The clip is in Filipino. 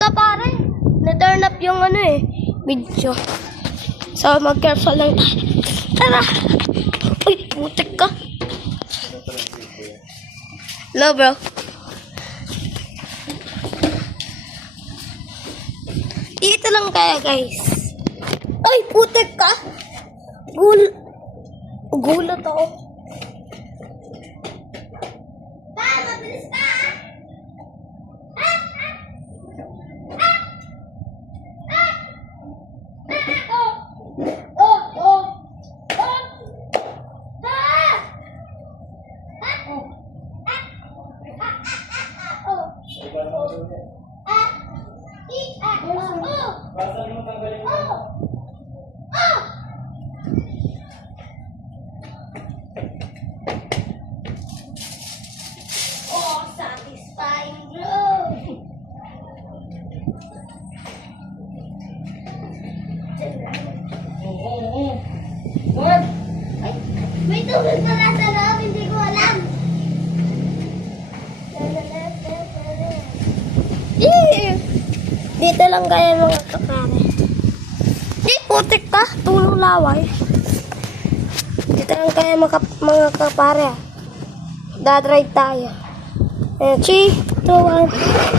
Pare, na-turn up yung video. So, mag-careful lang tayo. Tara! Uy, putik ka. Hello, bro. Dito lang kaya, guys. Ay, putik ka. Gulat ako. Mabilis ka! Satisfying, bro. What? Ay, may tubig pala sa loob, hindi ko alam. Dito lang kaya mga kapare. Di, putik ka. Tulong laway. Dito lang kaya mga kapare. Dadrive tayo. 3, 2, 1.